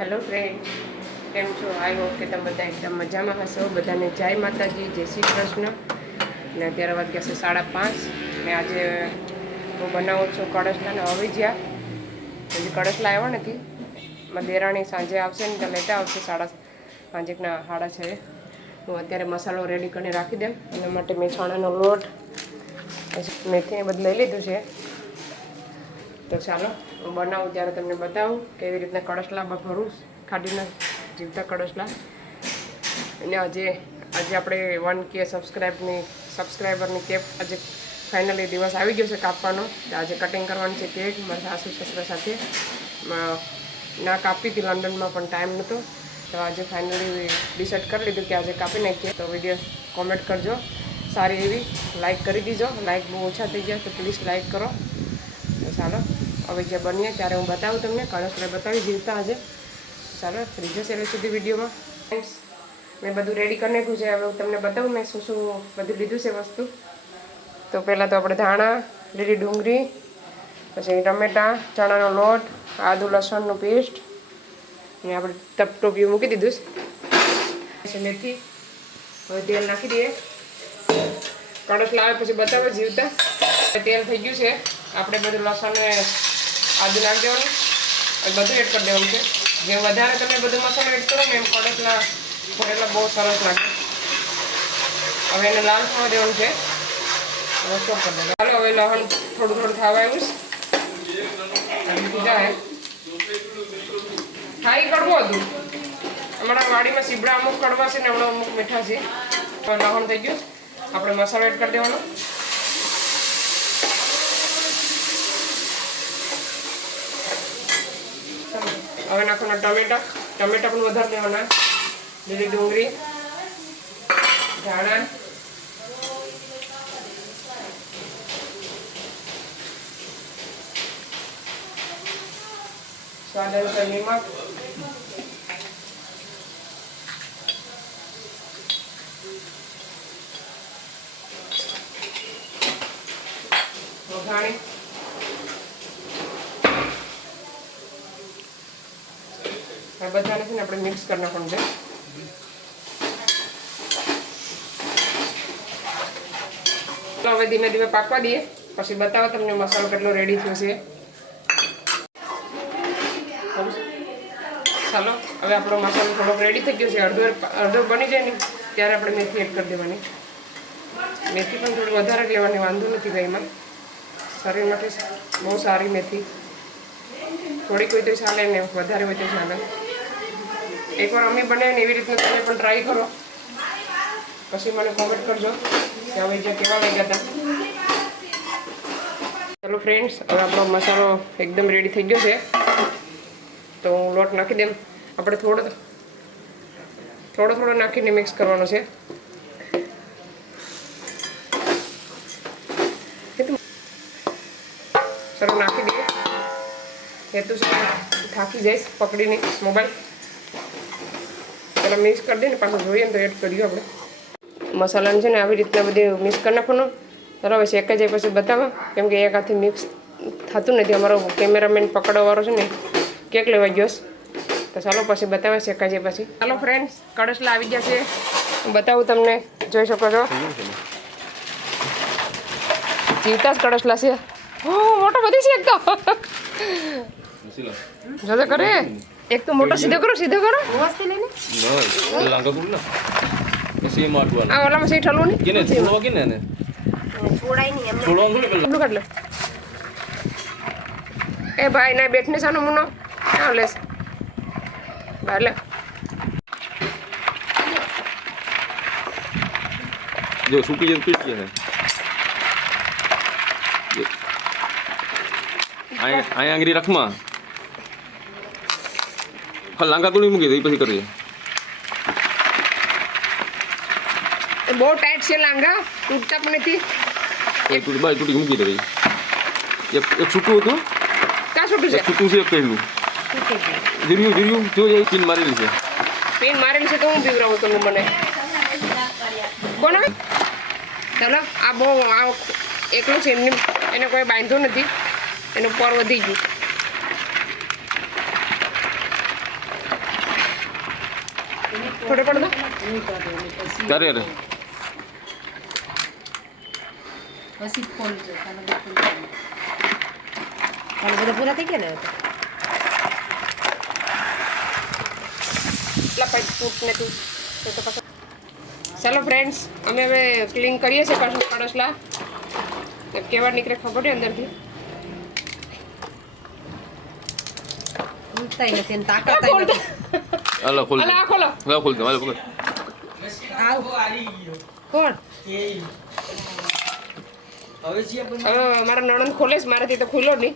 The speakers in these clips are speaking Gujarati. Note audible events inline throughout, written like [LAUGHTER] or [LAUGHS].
હેલો ફ્રેન્ડ કેમ છો? આઈ હોપ કે તમે બધા એકદમ મજામાં હશો. બધાને જય માતાજી, જય શ્રી કૃષ્ણ. ને અત્યારે વાગ્યા છે સાડા પાંચ. અને આજે હું બનાવું છું કળશના અવિજ્યા. હજી કળશલા આવ્યો નથી. મારી દેરાણી સાંજે આવશે ને ત્યાં લેતા આવશે. સાડા સાંજેકના સાડા છે. હું અત્યારે મસાલો રેડી કરીને રાખી દઉં. એના માટે મેં ચણાનો લોટ, મેથીને બધું લઈ લીધું છે. તો ચાલો, હું બનાવું, ત્યારે તમને બતાવું કેવી રીતના કળશલા ભરું ખાડીના જીવતા કળશલા. અને આજે આજે આપણે વન કે સબસ્ક્રાઈબની સબસ્ક્રાઈબરની કેપ આજે ફાઇનલી દિવસ આવી ગયો છે કાપવાનો. આજે કટિંગ કરવાની છે કેક, મારા સાસુ સસરા સાથે. ના કાપી હતી, લંડનમાં પણ ટાઈમ નહોતો તો આજે ફાઇનલી ડિસાઇડ કરી લીધું કે આજે કાપી નાખીએ. તો વીડિયો કોમેન્ટ કરજો. સારી એવી લાઇક કરી દીજો. લાઇક બહુ ઓછા થઈ ગયા, તો પ્લીઝ લાઇક કરો. ચાલો. હવે જે બનીએ ત્યારે હું બતાવું તમને. કણસરે બતાવી જીવતા આજે ચાલો, ત્રીજો છેલ્લે સુધી વિડીયોમાં. થેન્ક્સ મેં બધું રેડી કરી નાખ્યું છે. હવે હું તમને બતાવું મેં શું શું બધું લીધું છે વસ્તુ. તો પહેલાં તો આપણે ધાણા, લીલી ડુંગળી, પછી ટમેટાં, ચણાનો લોટ, આદુ, લસણનું પેસ્ટ. અને આપણે તપ ટોપિયું મૂકી દીધું છે. મેથી. હવે તેલ નાખી દઈએ. કડક લાવે પછી બતાવે જીવતા. તેલ થઈ ગયું છે. આપણે બધું લસણ ને આદુ નાખી દેવાનું. અને બધું એડ કરી દેવાનું છે. જેમ વધારે તમે બધું મસાલો એડ કરો ને એમ કડકલા એટલે બહુ સરસ લાગે. હવે એને લાલ થવા દેવાનું છે. હવે stop કરી દેવાનું. ચાલો, હવે લહણ થોડું થોડું થવા આવ્યું જાય. ખાઈ કડવું હતું. અમારા વાડીમાં સીબડા અમુક કડવા છે ને હમણાં અમુક મીઠા છે. તો લસણ થઈ ગયું. આપણે મસાલો એડ કરી દેવાનો ચાલો હવે નાખવાના ટમેટા. ટમેટા પણ વધારે દેવાના લીલી ડુંગળી ધાણા. સ્વાદ અનુસાર નિમક આ બધાને છે ને આપણે મિક્સ કરી નાખવાનું છે. ચાલો હવે ધીમે ધીમે પાકવા દઈએ. પછી બતાવો તમને મસાલો કેટલો રેડી થયો છે. ચાલો, હવે આપણો મસાલો થોડોક રેડી થઈ ગયો છે. અડધો અડધો બની જાય ને, ત્યારે આપણે મેથી એડ કરી દેવાની. મેથી પણ થોડી વધારે લેવાની, વાંધો નથી એમાં. શરીર માટે બહુ સારી મેથી. થોડીક હોય તો ચાલે ને, વધારે હોય તો ચાલે. એકવાર અમે બનાવીને એવી રીતના તમે પણ ટ્રાય કરો. પછી મને કોમેન્ટ કરજો. કે હવે જે કેવા લાગ્યા હતા. ચલો ફ્રેન્ડ્સ હવે આપણો મસાલો એકદમ રેડી થઈ ગયો છે. તો હું લોટ નાખી દઉં આપણે થોડો થોડો થોડો નાખીને મિક્સ કરવાનો છે. ચલો નાખી દઈએ. હેતુ થાકી જઈશ પકડીને મોબાઈલ ચલો મિક્સ કરી દઈએ ને પાછું જોઈએ ને તો એડ કરીએ આપણે. મસાલાને છે ને આવી રીતના બધી મિક્સ કરી નાખવાનું. બરાબર શેકાઈ જાય પછી બતાવો કેમ કે એક હાથે મિક્સ થતું નથી. અમારો કેમેરામેન પકડવાવાળો છે ને કેક લેવા ગયો તો ચાલો પછી બતાવે શેકાઈ જાય પછી. ચાલો ફ્રેન્ડ્સ કડસલા આવી ગયા છે. બતાવું તમને. જોઈ શકો છો. જીવતા જ કડસલા છે. ઓ મોટો બધી છે એકદમ જો કરે એક તો મોટો સીધો કરો સીધો કરો કુલ ના પછી એમાં આટવાનું આ ઓલામાં સી ઠલવું નહીં કેને છોડવા કેને ને છોડવાનું થોડી પેલા કાઢ લે એ ભાઈ ના બેઠને સાનો મુનો આવ લેસ ભાઈ લે જો સૂકી પીટ ગયા છે અહીંયા અહીંયા આંગળી રાખમાં લાંકા તુળી મૂકી દે પછી કરીએ બહુ ટાઈટ છે લાંગા તૂટતા પણ નથી એક તૂટી બાય તૂટી મૂકી દે એક એક છૂટું હતું ક્યાં છૂટું છે છૂટું છે એક પહેલું જીર્યું જીર્યું જો એ પિન મારેલી છે પેન મારેલી છે તો હું પીવરાવું તમે મને કોણ ચાલો આ બહુ આ એકલું છે એમને એને કોઈ બાંધ્યું નથી એનું પર વધી ગયું થોડે પડદો તારે રે પછી ખોલજો તને બધું ખોલવાનું. પણ બધા પૂરા થઈ ગયા ને હવે તો? એટલા પાઇપ તૂટ ને તું તો તો પાછા ચાલો ફ્રેન્ડ્સ અમે હવે ક્લીન કરીએ છીએ પાછું કડસલા તો કેવા નીકળે ખબર નહીં અંદરથી ખોલતાય નથી અને તાકાતાય નથી. હાલો ખોલ અલા આ ખોલો હા ખોલ દે હાલો પકડ આવ. કોણ હવે મારા નણંદ ખોલે છે મારાથી તો ખુલ્લો નહીં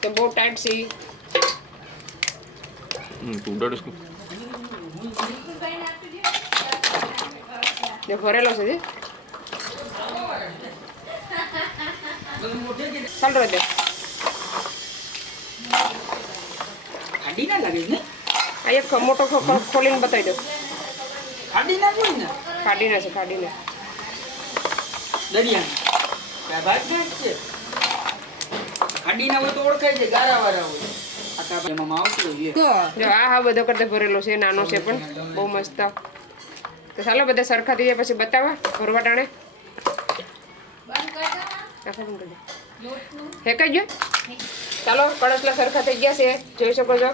તો બહુ ટાઈટ છે ઈ. હમ તું ઉડાડીશ કે ને ભરેલો છે જી ચાલ રહે દે આડી ના લાગે ને આ એક મોટો ખો- ખો- ખોલીને બતાવી દો આડી ના હોય ને કાઢીને છે કાઢીને દરિયા ત્યાં ભાગ ના છે આડી ના હોય તો ઓળખાય છે ગારા વાળા હોય આ કાપા એમાં આવતું હોય તો જો આ હા બધો કરતે ભરેલો છે નાનો છે પણ બહુ મસ્ત તો ચાલો બધા સરખા થઈ જાય પછી બતાવવા ભરવા ટાણે આખા બંધ કરી દે. ફેંકાઈ ગયો ચાલો કળશલા સરખા થઈ ગયા છે જોઈ શકો છો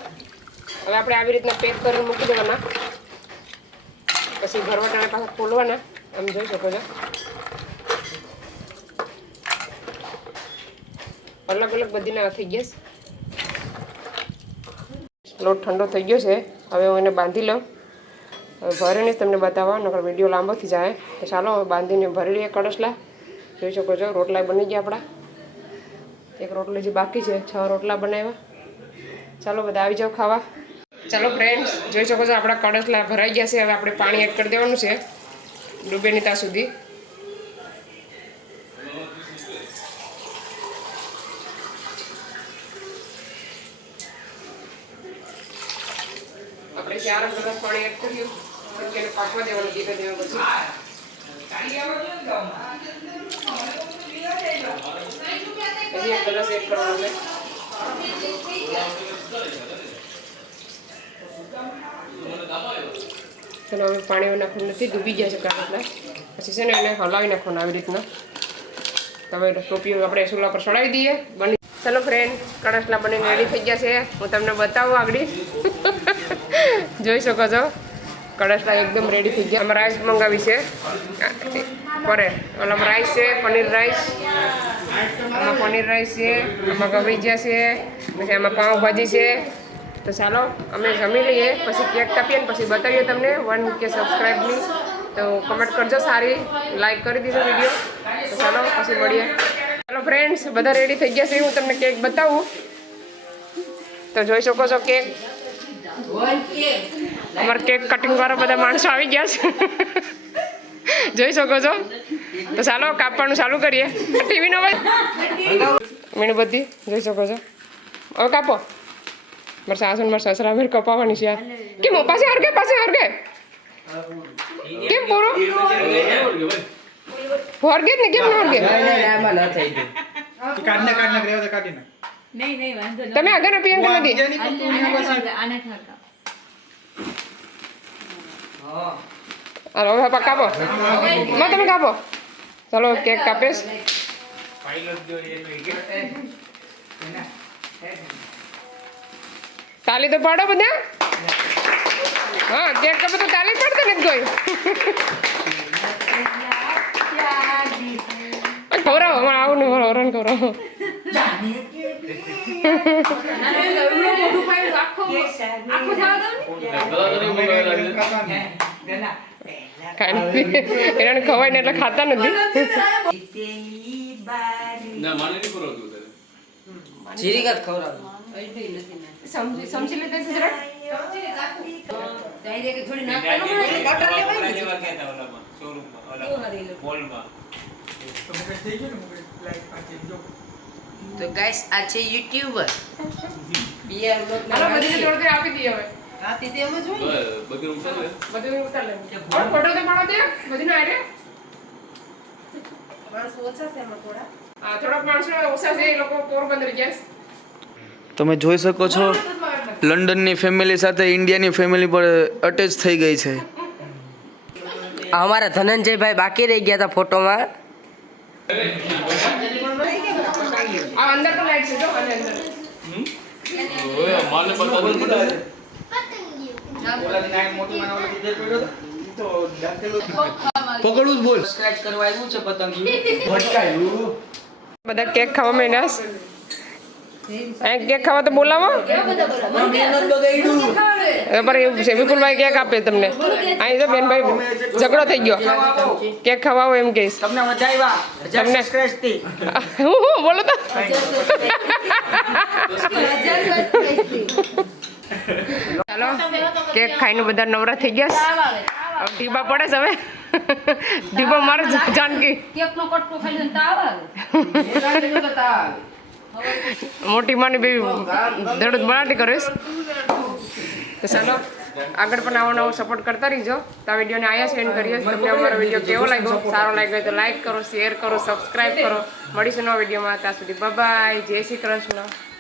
હવે આપણે આવી રીતના પેક કરીને મૂકી દેવાના. પછી ભરવાટાને પાછા ખોલવાના આમ જોઈ શકો છો. અલગ અલગ બધીના થઈ ગયા લોટ ઠંડો થઈ ગયો છે. હવે હું એને બાંધી લઉં. હવે ભરીને જ તમને બતાવવા, નકર વીડિયો લાંબો થઈ જાય. તો ચાલો, હવે બાંધીને ભરી લઈએ કડસલા. જોઈ શકો છો, રોટલા બની ગયા આપણા. એક રોટલો જે બાકી છે, છ રોટલા બનાવ્યા. ચાલો, બધા આવી જાઓ ખાવા. ચાલો ફ્રેન્ડ્સ જોઈ શકો છો આપણા કડસલા ભરાઈ ગયા છે, હવે આપણે પાણી એડ કરી દેવાનું છે, ડૂબે ત્યાં સુધી. આપણે ચાર ગ્લાસ પાણી એડ કર્યું, પછી એને પાકવા દેવાનું ધીરે દેવા પછી. પછી એક ગ્લાસ એડ કરવાનું છે. ચલો, હવે પાણી નાખવું નથી, ડૂબી ગયા છે કાગળના. પછી છે ને એને હલાવી નાખવાનું આવી રીતના. તમે ટોપીઓ આપણે ચૂલા પર ચડાવી દઈએ. બની ચલો ફ્રેન્ડ કળશલા બનીને રેડી થઈ ગયા છે. હું તમને બતાવું આગળ. [LAUGHS] જોઈ શકો છો. કળશલા એકદમ રેડી થઈ ગયા. આમાં રાઈસ મંગાવી છે. પરે. ઓલામાં રાઈસ છે, પનીર રાઈસ આમાં પનીર રાઈસ છે. આમાં ગવીજા છે. પછી આમાં પાઉંભાજી છે. તો ચાલો, અમે જમી લઈએ, પછી કેક કાપીએ ને પછી બતાવીએ તમને. વન કે સબસ્ક્રાઈબની તો કમેન્ટ કરજો સારી લાઈક કરી દીધો વીડિયો તો ચાલો, પછી મળીએ. ચાલો ફ્રેન્ડ્સ બધા રેડી થઈ ગયા છે. હું તમને કેક બતાવું. તો જોઈ શકો છો કેક અમારા કેક કટિંગ વાળા બધા માણસો આવી ગયા છે. જોઈ શકો છો. તો ચાલો, કાપવાનું ચાલુ કરીએ. ટીવીનો મીણબત્તી, જોઈ શકો છો. હવે કાપો. મારા સાસુ ને મારા સસરા મેર કપાવવાની છે કેમ પાસે હરગે પાસે હરગે કેમ પૂરો હરગે જ ને કેમ ન હરગે ના કાઢને કાઢને રેવા દે કાઢીને નહીં નહીં વાંધો તમે આગળ આપી અંકલ નથી તું હાલો હવે પા કાપો માં તમે કાપો ચાલો કેક કાપીશ તાલી તો પાડો બધા? હા કેક કાપે તો તાલી પડતો નથી કોઈ. ખવરાવો હમણાં આવું ને ખવરાવો હરણ ખવરાવો નથી એને ખવાય ને એટલે ખાતા નથી. સમજી સમજી લેતે છે જરા થોડી નાખવાનું હોય એટલે બટર લેવાય ને. તો મુકેશ થઈ ગયું ને મુકેશ? લાઈક પાછી જો તો ગાઈસ આ છે યુટ્યુબર બિયર લોક હાલો બધીને થોડું થોડું આપી દઈએ હવે. હા તે તો એમ જ હોય બધું ઉતાર લે. બધું ઉતાર લે. ઓર ફોટો તો પાડો દે બધીનો આરે માણસો ઓછા છે એમાં થોડા. થોડાક માણસો ઓછા છે એ લોકો પોરબંદર ગયા છે તમે જોઈ શકો છો. લંડનની ફેમિલી સાથે ઇન્ડિયાની ફેમિલી પર અટેચ થઈ ગઈ છે. અમારા ધનંજયભાઈ બાકી રહી ગયા હતા ફોટોમાં. જો બોલ. કરવા આવ્યું છે બધા કેક ખાવા માંડ્યા અહીં કેક ખાવા તો બોલાવો. એ પર એવું છે કેક આપે તમને. અહીં તો બેનભાઈ ઝઘડો થઈ ગયો. કેક ખાવા આવો એમ કહીશ. તમને તમને. [LAUGHS] હું હું બોલો તો. ચાલો કેક ખાઈને બધા નવરા થઈ ગયા હવે ઢીબા પડે છે હવે. ઢીબા મારે જ જાનકી. કેકનો કટકો ખાઈ તાવ આવે. [LAUGHS] મોટી માની બેબી દડદ બનાટી કરીશ. તો ચાલો, આગળ પણ આવો નવો સપોર્ટ કરતા રહીજો. તો આ વિડીયોને આયા સેન્ડ કરીએ. તમને અમારો વીડિયો કેવો લાગ્યો? સારો લાગ્યો તો લાઈક કરો શેર કરો સબસ્ક્રાઈબ કરો. મળીશું નવા વિડીયોમાં. ત્યાં સુધી બાય જય શ્રી કૃષ્ણ.